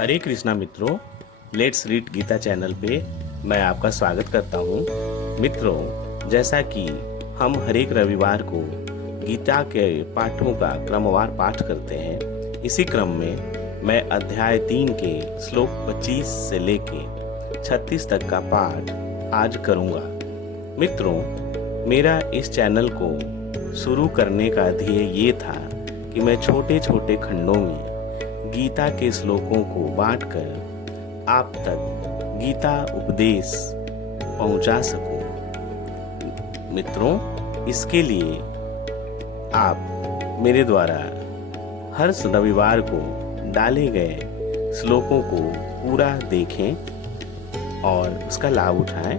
हरे कृष्णा मित्रों, let's read Gita channel पे मैं आपका स्वागत करता हूँ। मित्रों, जैसा कि हम हर एक रविवार को गीता के पाठों का क्रमवार पाठ करते हैं, इसी क्रम में मैं अध्याय 3 के श्लोक 25 से लेके 36 तक का पाठ आज करूँगा। मित्रों, मेरा इस चैनल को शुरू करने का ध्येय ये था कि मैं छोटे छोटे खंडों में गीता के श्लोकों को बांटकर आप तक गीता उपदेश पहुंचा सकूं। मित्रों, इसके लिए आप मेरे द्वारा हर रविवार को डाले गए श्लोकों को पूरा देखें और उसका लाभ उठाएं।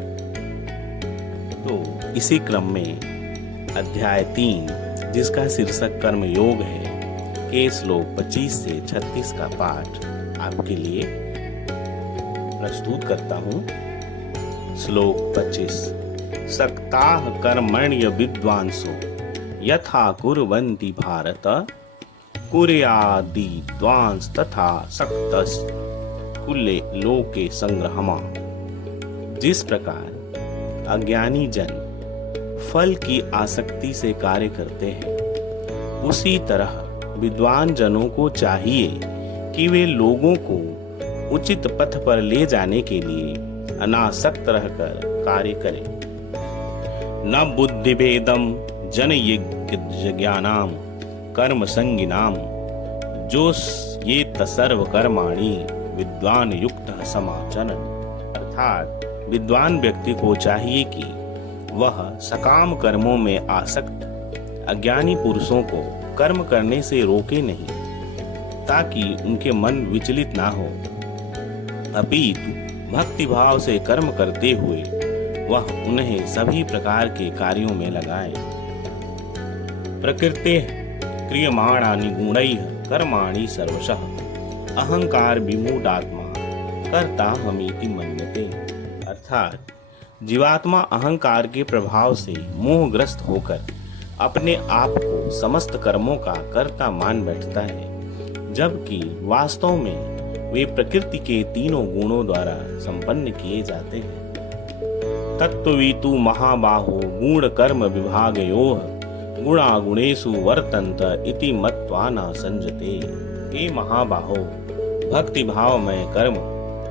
तो इसी क्रम में अध्याय 3, जिसका शीर्षक कर्म योग है, के श्लोक 25 से 36 का पाठ आपके लिए प्रस्तुत करता हूँ। श्लोक 25। सक्ताः कर्मण्य विद्वांसो यथा कुर्वन्ति भारत कुर्यादि विद्वांस तथा सक्तस् कुले लोके संग्रहमा। जिस प्रकार अज्ञानी जन फल की आसक्ति से कार्य करते हैं, उसी तरह विद्वान जनों को चाहिए कि वे लोगों को उचित पथ पर ले जाने के लिए अनासक्त रहकर कार्य करें। न बुद्धि भेदम जन यज्ञ ज्ञानाम कर्म संगिनाम जो ये तसर्व कर्माणि विद्वान युक्त समाचरण। अर्थात विद्वान व्यक्ति को चाहिए कि वह सकाम कर्मों में आसक्त अज्ञानी पुरुषों को कर्म करने से रोके नहीं, ताकि उनके मन विचलित ना हो, अपितु भक्ति भाव से कर्म करते हुए वह उन्हें सभी प्रकार के कार्यों में लगाए। प्रकृते क्रियमाणानि गुणैः कर्माणि सर्वशः अहंकार विमूढ़ात्मा कर्ता हमीति मन्यते। अर्थात जीवात्मा अहंकार के प्रभाव से मोहग्रस्त होकर अपने आप को समस्त कर्मों का कर्ता मान बैठता है, जबकि वास्तव में वे प्रकृति के तीनों गुणों द्वारा संपन्न किए जाते हैं। तत्त्ववितु महाबाहो गुण कर्म विभागयोः गुणा गुणेषु वर्तन्त इति मत्वा न संजते। हे महाबाहो, भक्ति भाव में कर्म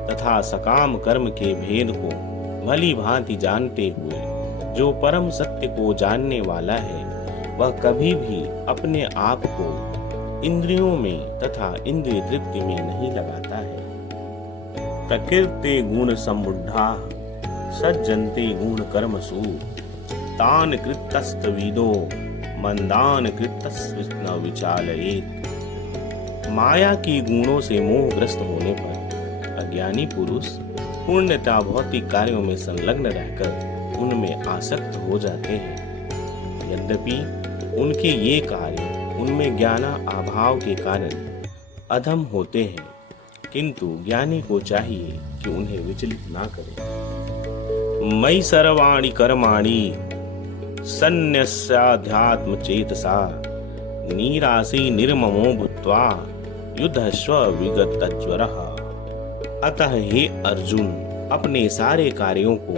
तथा सकाम कर्म के भेद को भली भांति जानते हुए जो परम सत्य को जानने वाला है, वह कभी भी अपने आप को इंद्रियों में तथा इंद्रिय तृप्ति में नहीं लगाता है। प्रकृते गुण सम्मुढ़ा सज्जन्ते गुण कर्मसु तान कृतस्तविदो मंदान कृतस्विन विचालयेत्। माया की गुणों से मोहग्रस्त होने पर अज्ञानी पुरुष पूर्णतः भौतिक कार्यों में संलग्न रहकर उनमें आसक्त हो जाते हैं। यद्यपि उनके ये कार्य उनमें ज्ञान अभाव के कारण अधम होते हैं, किंतु ज्ञानी को चाहिए कि उन्हें विचलित ना करे। मयि सर्वाणि कर्माणि सन्न्यस्याध्यात्म चेतसा निरासी निर्ममो भूत्वा युद्धस्व विगतज्वरः। अतः हे अर्जुन, अपने सारे कार्यों को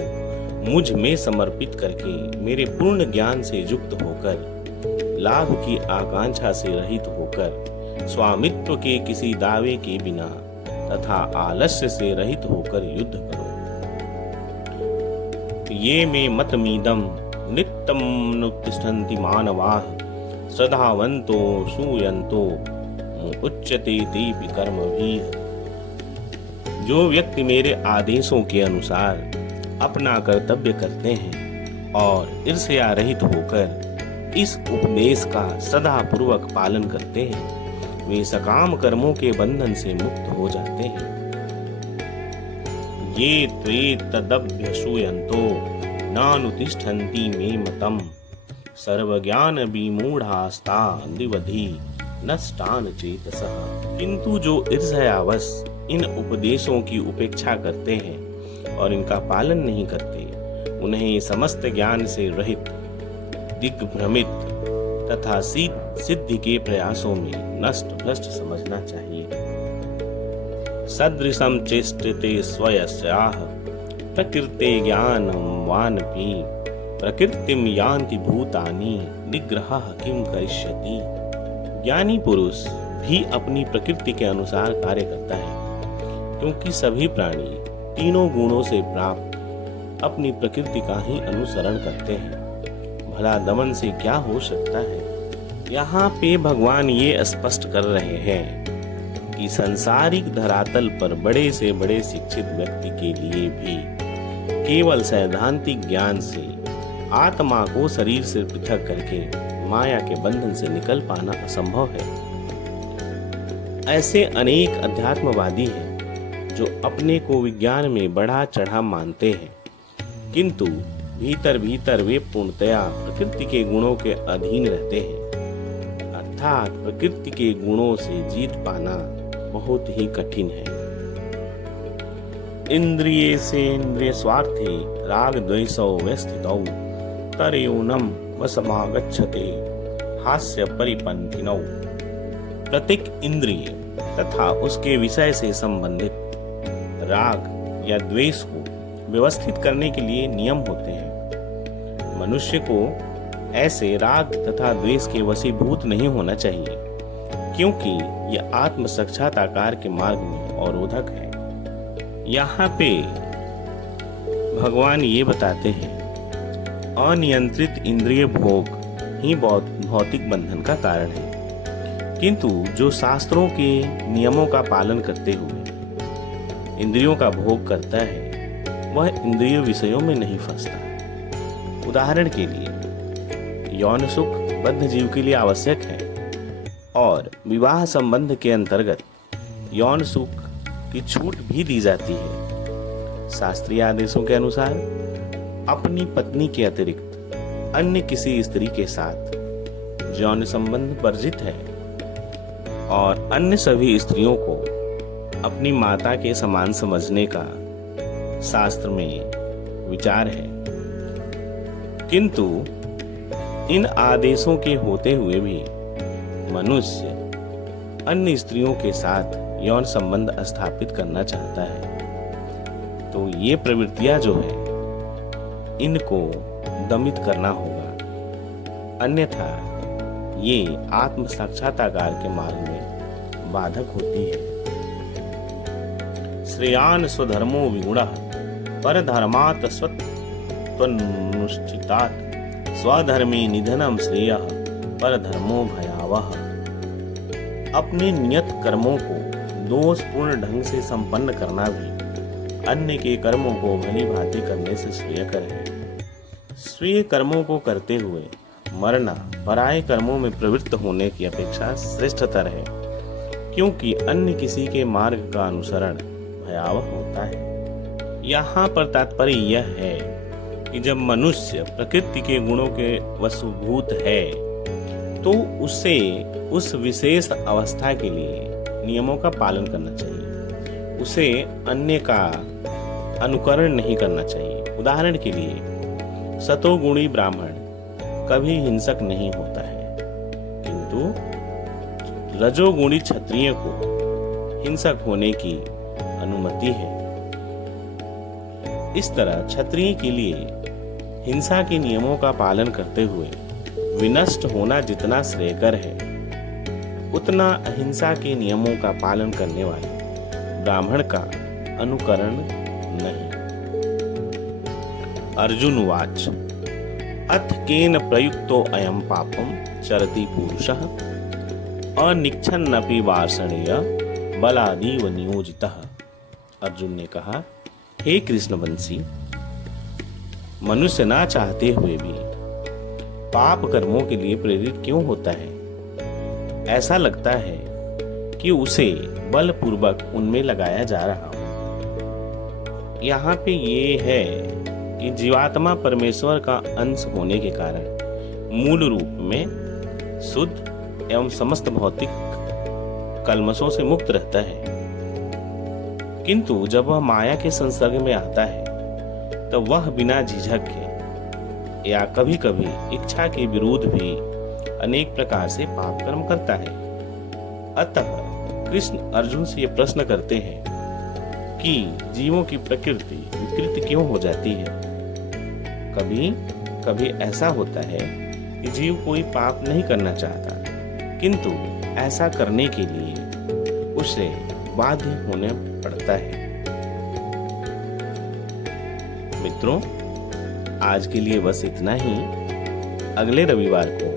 मुझ में समर्पित करके मेरे पूर्ण ज्ञान से युक्त होकर, लाभ की आकांक्षा से रहित होकर, स्वामित्व के किसी दावे के बिना तथा आलस्य से रहित होकर युद्ध करो। ये मे मतमीदम नित्यमुत्तिष्ठन्ति मानवाः श्रद्धावन्तो सूयन्तो उच्यते तेऽपि कर्मभिः। जो व्यक्ति मेरे आदेशों के अनुसार अपना कर्तव्य करते हैं और ईर्ष्या रहित होकर इस उपदेश का सदा पूर्वक पालन करते हैं, वे सकाम कर्मों के बंधन से मुक्त हो जाते हैं। ये त्वेतदभ्यसूयन्तो नानुतिष्ठन्ति मे मतम् सर्वज्ञान विमूढ़ास्ता निवधि नष्टान चेतसः। किंतु जो ईर्ष्यावश इन उपदेशों की उपेक्षा करते हैं और इनका पालन नहीं करते, उन्हें समस्त ज्ञान से रहित, दिग्भ्रमित तथा सिद्धि के प्रयासों में नष्ट भ्रष्ट समझना चाहिए। सदृशं चेष्टते स्वयस्याः प्रकृते ज्ञानं वानपि प्रकृतिम यान्ति भूतानि निग्रहः किं करिष्यति। ज्ञानी पुरुष भी अपनी प्रकृति के अनुसार कार्य करता है, क्योंकि सभी प्राणी तीनों गुणों से प्राप्त अपनी प्रकृति का ही अनुसरण करते हैं। भला दमन से क्या हो सकता है। यहाँ पे भगवान ये स्पष्ट कर रहे हैं कि संसारिक धरातल पर बड़े से बड़े शिक्षित व्यक्ति के लिए भी केवल सैद्धांतिक ज्ञान से आत्मा को शरीर से पृथक करके माया के बंधन से निकल पाना असंभव है। ऐसे अनेक अध्यात्मवादी हैं जो अपने को विज्ञान में बढ़ा चढ़ा मानते हैं, किंतु भीतर भीतर वे पूर्णतया प्रकृति के गुणों के अधीन रहते हैं। अर्थात प्रकृति के गुणों से जीत पाना बहुत ही कठिन है। इंद्रिये से इंद्रिय स्वार्थे राग द्वेषौ व्यस्थितौ तरेऊनम वसमागच्छते हास्य परिपन्थिनौ। प्रत्येक इंद्रिय तथा उसके विषय से संबंधित राग या द्वेष को व्यवस्थित करने के लिए नियम होते हैं। मनुष्य को ऐसे राग तथा द्वेष के वशीभूत नहीं होना चाहिए, क्योंकि यह आत्म साक्षात्कार के मार्ग में अवरोधक है। यहाँ पे भगवान ये बताते हैं, अनियंत्रित इंद्रिय भोग ही भौतिक बंधन का कारण है, किंतु जो शास्त्रों के नियमों का पालन करते हुए इंद्रियों का भोग करता है, वह इंद्रिय विषयों में नहीं फंसता। उदाहरण के लिए यौन सुख बद्ध जीव के लिए आवश्यक है और विवाह संबंध के अंतर्गत यौन सुख की छूट भी दी जाती है। शास्त्रीय आदेशों के अनुसार अपनी पत्नी के अतिरिक्त अन्य किसी स्त्री के साथ यौन संबंध वर्जित है और अन्य सभी स्त्रियों को अपनी माता के समान समझने का शास्त्र में विचार है। किंतु इन आदेशों के होते हुए भी मनुष्य अन्य स्त्रियों के साथ यौन संबंध स्थापित करना चाहता है, तो ये प्रवृत्तियां जो है इनको दमित करना होगा, अन्यथा ये आत्म साक्षात्कार के मार्ग में बाधक होती है। श्रेयान स्वधर्मो विगुणः परधर्मात् स्वत्वनुष्ठितात् स्वधर्मे निधनम श्रेयः परधर्मो भयावह। अपने नियत कर्मों को दोषपूर्ण ढंग से संपन्न करना भी अन्य के कर्मों को भली भांति करने से श्रेयकर है। स्वीय कर्मों को करते हुए मरना पराये कर्मों में प्रवृत्त होने की अपेक्षा श्रेष्ठतर है, क्योंकि अन्य किसी के मार्ग का अनुसरण भयावह होता है। यहाँ पर तात्पर्य यह है कि जब मनुष्य प्रकृति के गुणों के वशीभूत है, तो उसे उस विशेष अवस्था के लिए नियमों का पालन करना चाहिए। उसे अन्य का अनुकरण नहीं करना चाहिए। उदाहरण के लिए सतोगुणी ब्राह्मण कभी हिंसक नहीं होता है, किंतु रजोगुणी क्षत्रिय को हिंसक होने की अनुमति है। इस तरह क्षत्रिय के लिए हिंसा के नियमों का पालन करते हुए विनष्ट होना जितना श्रेयकर है, उतना अहिंसा के नियमों का पालन करने वाले ब्राह्मण का अनुकरण नहीं। अर्जुन उवाच अथ केन प्रयुक्तो अयं पापं चरति पुरुषः अनिच्छन्नपि वार्ष्णेय बलादीव नियोजितः। अर्जुन ने कहा, हे कृष्णवंशी, मनुष्य ना चाहते हुए भी पाप कर्मों के लिए प्रेरित क्यों होता है? ऐसा लगता है कि उसे बलपूर्वक उनमें लगाया जा रहा हो। यहाँ पे ये है कि जीवात्मा परमेश्वर का अंश होने के कारण मूल रूप में शुद्ध एवं समस्त भौतिक कल्मशों से मुक्त रहता है, किंतु जब वह माया के संसर्ग में आता है तो वह बिना झिझक के या कभी कभी इच्छा के विरुद्ध भी अनेक प्रकार से पाप कर्म करता है। अतः कृष्ण अर्जुन से ये प्रश्न करते हैं कि जीवों की प्रकृति विकृत क्यों हो जाती है। कभी कभी ऐसा होता है कि जीव कोई पाप नहीं करना चाहता, किंतु ऐसा करने के लिए उसे बाध्य होने पड़ता है। मित्रों, आज के लिए बस इतना ही। अगले रविवार को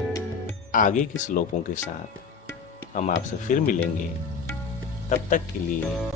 आगे के श्लोकों के साथ हम आपसे फिर मिलेंगे। तब तक के लिए